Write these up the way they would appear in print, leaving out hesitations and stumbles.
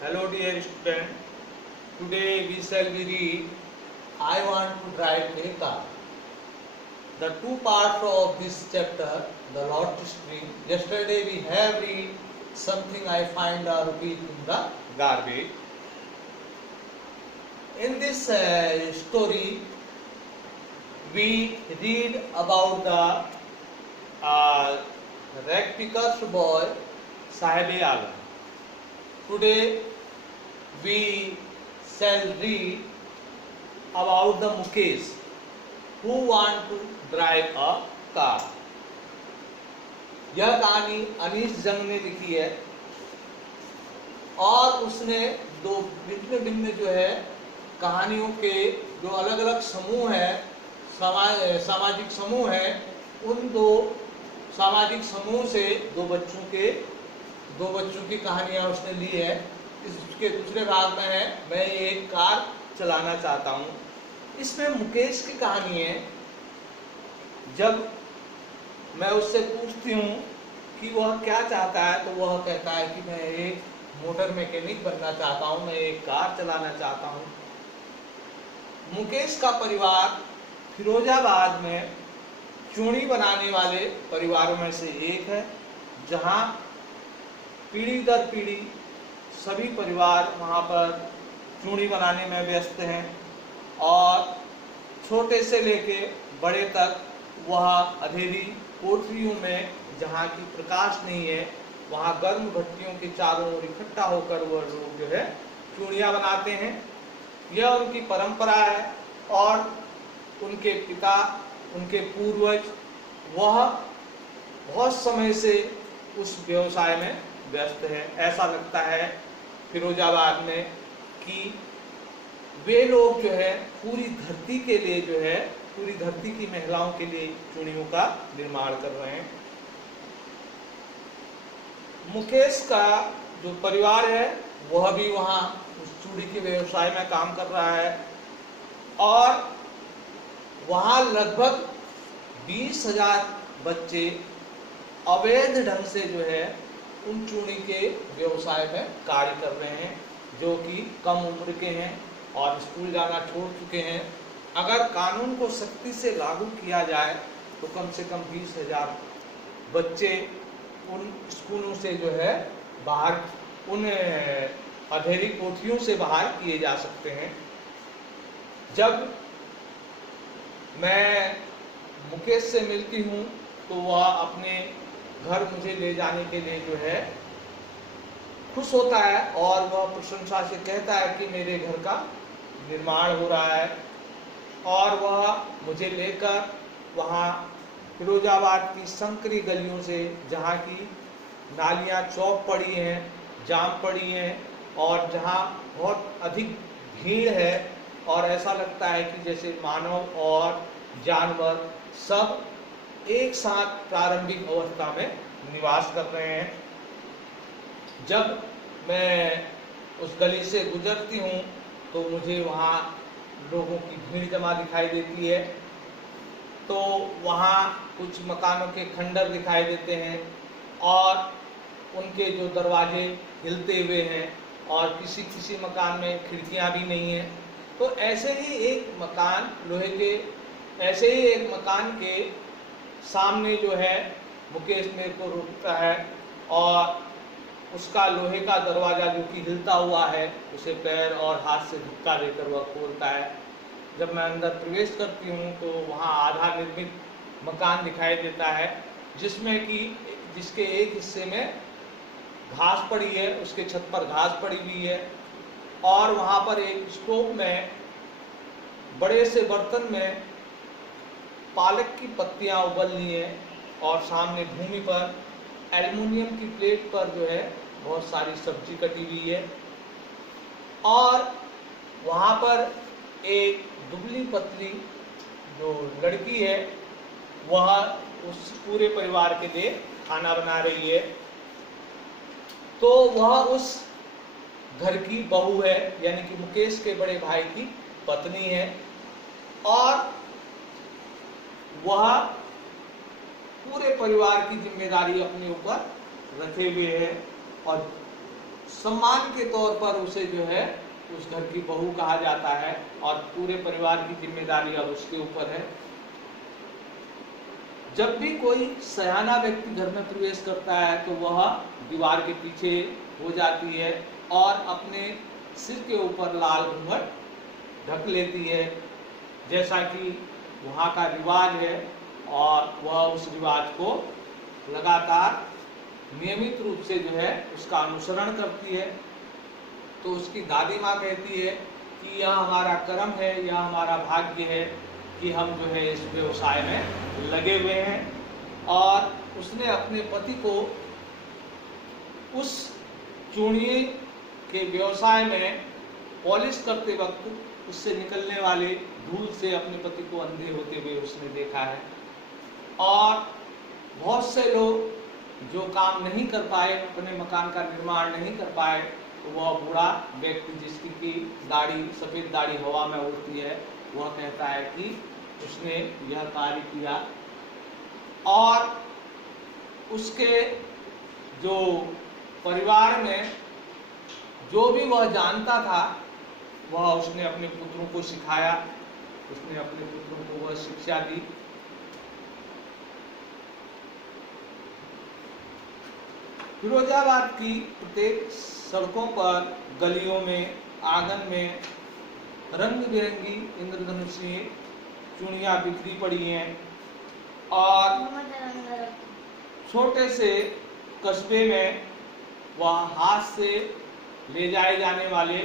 Hello dear student, today we shall be read I want to drive a car. The two parts of this chapter, the lost string. Yesterday we have read something I find a rupee in the garbage. In this story, we read about the rag picker's boy Sahib Alam. Today we shall read about the Mukesh who want to drive a car. यह कहानी अनीश जंग ने लिखी है और उसने दो भिन्न भिन्न जो है कहानियों के जो अलग अलग समूह है, सामाजिक समूह है, उन दो सामाजिक समूह से दो बच्चों की कहानियां उसने ली है। इसके दूसरे भाग में है मैं एक कार चलाना चाहता हूँ। इसमें मुकेश की कहानी है। जब मैं उससे पूछती हूँ कि वह क्या चाहता है तो वह कहता है कि मैं एक मोटर मैकेनिक बनना चाहता हूँ, मैं एक कार चलाना चाहता हूँ। मुकेश का परिवार फिरोजाबाद में चूड़ी बनाने वाले परिवारों में से एक है, जहाँ पीढ़ी दर पीढ़ी सभी परिवार वहाँ पर चूड़ी बनाने में व्यस्त हैं और छोटे से लेके बड़े तक वह अंधेरी कोठरियों में, जहाँ की प्रकाश नहीं है, वहाँ गर्म भट्टियों के चारों ओर इकट्ठा होकर वह लोग जो है चूड़ियाँ बनाते हैं। यह उनकी परंपरा है और उनके पिता, उनके पूर्वज वह बहुत समय से उस व्यवसाय में व्यस्त है। ऐसा लगता है फिरोजाबाद में कि वे लोग जो है पूरी धरती के लिए जो है पूरी धरती की महिलाओं के लिए चूड़ियों का निर्माण कर रहे हैं। मुकेश का जो परिवार है वह भी वहाँ उस चूड़ी के व्यवसाय में काम कर रहा है और वहाँ लगभग 20,000 बच्चे अवैध ढंग से जो है उन चूड़ी के व्यवसाय में कार्य कर रहे हैं, जो कि कम उम्र के हैं और स्कूल जाना छोड़ चुके हैं। अगर कानून को सख्ती से लागू किया जाए तो कम से कम 20,000 बच्चे उन स्कूलों से जो है बाहर, उन अंधेरी कोठरियों से बाहर किए जा सकते हैं। जब मैं मुकेश से मिलती हूँ तो वह अपने घर मुझे ले जाने के लिए जो है खुश होता है और वह प्रशंसा से कहता है कि मेरे घर का निर्माण हो रहा है और वह मुझे लेकर वहाँ फिरोजाबाद की संकरी गलियों से, जहाँ की नालियाँ चौक पड़ी हैं, जाम पड़ी हैं और जहाँ बहुत अधिक भीड़ है और ऐसा लगता है कि जैसे मानव और जानवर सब एक साथ प्रारंभिक अवस्था में निवास कर रहे हैं। जब मैं उस गली से गुजरती हूँ तो मुझे वहाँ लोगों की भीड़ जमा दिखाई देती है। तो वहाँ कुछ मकानों के खंडर दिखाई देते हैं और उनके जो दरवाजे हिलते हुए हैं और किसी किसी मकान में खिड़कियाँ भी नहीं हैं। तो ऐसे ही एक मकान के सामने जो है मुकेश मेरे को रोकता है और उसका लोहे का दरवाज़ा जो कि हिलता हुआ है उसे पैर और हाथ से धक्का देकर वह खोलता है। जब मैं अंदर प्रवेश करती हूँ तो वहाँ आधा निर्मित मकान दिखाई देता है, जिसके एक हिस्से में घास पड़ी है, उसके छत पर घास पड़ी हुई है और वहाँ पर एक स्टोव में बड़े से बर्तन में पालक की पत्तियां उबल रही हैं और सामने भूमि पर एल्युमिनियम की प्लेट पर जो है बहुत सारी सब्जी कटी हुई है और वहाँ पर एक दुबली पतली जो लड़की है वह उस पूरे परिवार के लिए खाना बना रही है। तो वह उस घर की बहू है, यानी कि मुकेश के बड़े भाई की पत्नी है और वह पूरे परिवार की जिम्मेदारी अपने ऊपर रखे हुए है और सम्मान के तौर पर उसे जो है उस घर की बहू कहा जाता है और पूरे परिवार की जिम्मेदारी अब उसके ऊपर है। जब भी कोई सयाना व्यक्ति घर में प्रवेश करता है तो वह दीवार के पीछे हो जाती है और अपने सिर के ऊपर लाल घूंघट ढक लेती है, जैसा कि वहाँ का रिवाज है और वह उस रिवाज को लगातार नियमित रूप से जो है उसका अनुसरण करती है। तो उसकी दादी माँ कहती है कि यह हमारा कर्म है, यह हमारा भाग्य है कि हम जो है इस व्यवसाय में लगे हुए हैं। और उसने अपने पति को उस चूड़िए के व्यवसाय में पॉलिश करते वक्त उससे निकलने वाले धूल से अपने पति को अंधे होते हुए उसने देखा है। और बहुत से लोग जो काम नहीं कर पाए, अपने मकान का निर्माण नहीं कर पाए, तो वह बूढ़ा व्यक्ति जिसकी की दाढ़ी, सफ़ेद दाढ़ी हवा में उड़ती है, वह कहता है कि उसने यह कार्य किया। और उसके जो परिवार में जो भी वह जानता था वह उसने अपने पुत्रों को सिखाया, उसने अपने पुत्रों को वह शिक्षा दी। फिरोजाबाद की प्रत्येक सड़कों पर, गलियों में, आंगन में रंग बिरंगी इंद्रधनुषीय चूड़ियां बिखरी पड़ी हैं और छोटे से कस्बे में वह हाथ से ले जाए जाने वाले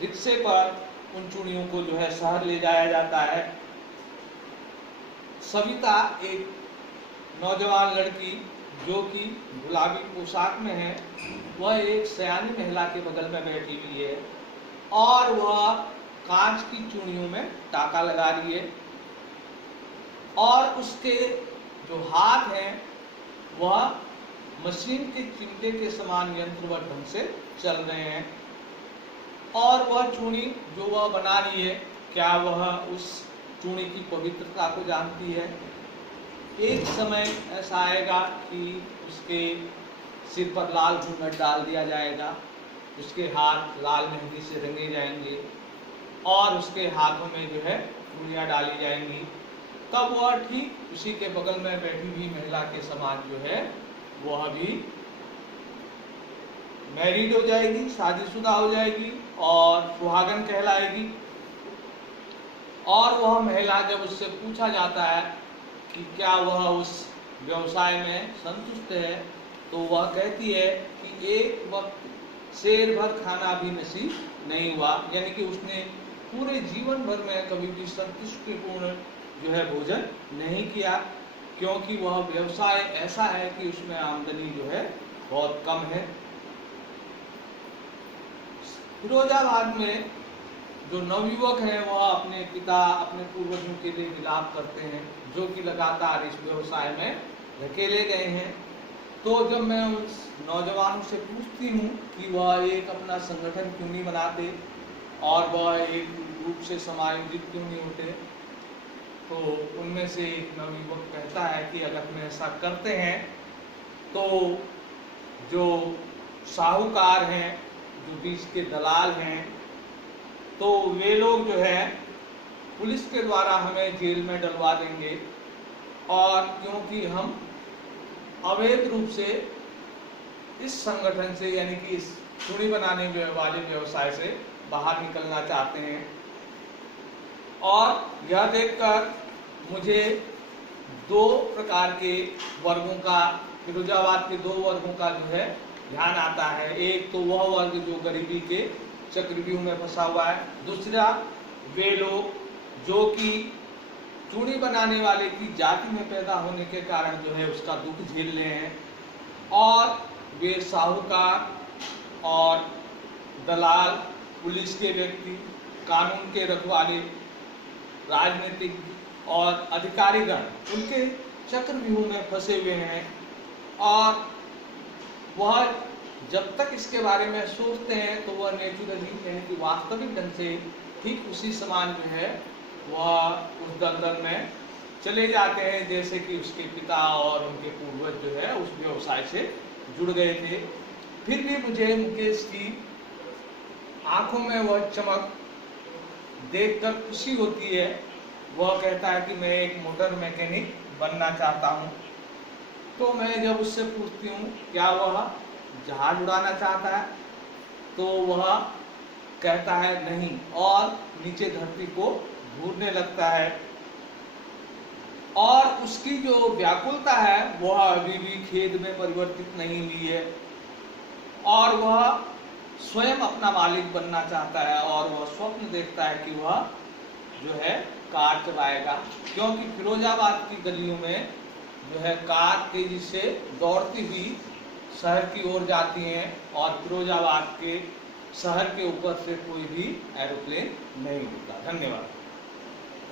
रिक्शे पर उन चूड़ियों को जो है शहर ले जाया जाता है। सविता एक नौजवान लड़की जो कि गुलाबी पोशाक में है, वह एक सयानी महिला के बगल में बैठी हुई है और वह कांच की चूड़ियों में टाका लगा रही है और उसके जो हाथ हैं वह मशीन के चिमटे के समान यंत्रवत ढंग से चल रहे हैं। और वह चूड़ी जो वह बना रही है, क्या वह उस चूड़ी की पवित्रता को जानती है? एक समय ऐसा आएगा कि उसके सिर पर लाल घूंघट डाल दिया जाएगा, उसके हाथ लाल मेहंदी से रंगे जाएंगे और उसके हाथों में जो है चूड़ियाँ डाली जाएंगी। तब वह ठीक उसी के बगल में बैठी हुई महिला के समान जो है वह भी मैरिड हो जाएगी, शादीशुदा हो जाएगी और सुहागन कहलाएगी। और वह महिला जब उससे पूछा जाता है कि क्या वह उस व्यवसाय में संतुष्ट है, तो वह कहती है कि एक वक्त शेर भर खाना भी नसीब नहीं हुआ, यानी कि उसने पूरे जीवन भर में कभी भी संतुष्टिपूर्ण जो है भोजन नहीं किया, क्योंकि वह व्यवसाय ऐसा है कि उसमें आमदनी जो है बहुत कम है। फिरोजाबाद में जो नवयुवक हैं वह अपने पिता, अपने पूर्वजों के लिए विलाप करते हैं, जो कि लगातार इस व्यवसाय में धकेले गए हैं। तो जब मैं उस नौजवानों से पूछती हूँ कि वह एक अपना संगठन क्यों नहीं बनाते और वह एक रूप से समायोजित क्यों नहीं होते, तो उनमें से एक नवयुवक कहता है कि अगर हम ऐसा करते हैं तो जो साहूकार हैं, जो बीच के दलाल हैं, तो वे लोग जो है पुलिस के द्वारा हमें जेल में डलवा देंगे और क्योंकि हम अवैध रूप से इस संगठन से, यानी कि इस चूड़ी बनाने वाले व्यवसाय से बाहर निकलना चाहते हैं। और यह देखकर मुझे दो प्रकार के वर्गों का, फिरोजाबाद के दो वर्गों का जो है ध्यान आता है। एक तो वह वर्ग जो गरीबी के चक्रव्यूह में फंसा हुआ है, दूसरा वे लोग जो कि चूड़ी बनाने वाले की जाति में पैदा होने के कारण जो है उसका दुख झेल रहे हैं, और वे साहूकार और दलाल, पुलिस के व्यक्ति, कानून के रखवाले, राजनीतिक और अधिकारीगण उनके चक्रव्यूह में फंसे हुए हैं। और वह जब तक इसके बारे में सोचते हैं तो वह नेचुरली, यानी कि वास्तविक ढंग से ठीक उसी समान जो है वह उस दलदल में चले जाते हैं जैसे कि उसके पिता और उनके पूर्वज जो है उस व्यवसाय से जुड़ गए थे। फिर भी मुझे मुकेश की आंखों में वह चमक देखकर खुशी होती है। वह कहता है कि मैं एक मोटर मैकेनिक बनना चाहता हूँ। तो मैं जब उससे पूछती हूँ क्या वह जहाज उड़ाना चाहता है, तो वह कहता है नहीं, और नीचे धरती को घूरने लगता है। और उसकी जो व्याकुलता है वह अभी भी खेद में परिवर्तित नहीं हुई है, और वह स्वयं अपना मालिक बनना चाहता है, और वह स्वप्न देखता है कि वह जो है कार चलाएगा, क्योंकि फिरोजाबाद की गलियों में जो है कार तेजी से दौड़ती हुई शहर की ओर जाती हैं, और फिरोजाबाद के शहर के ऊपर से कोई भी एरोप्लेन नहीं उड़ता। धन्यवाद।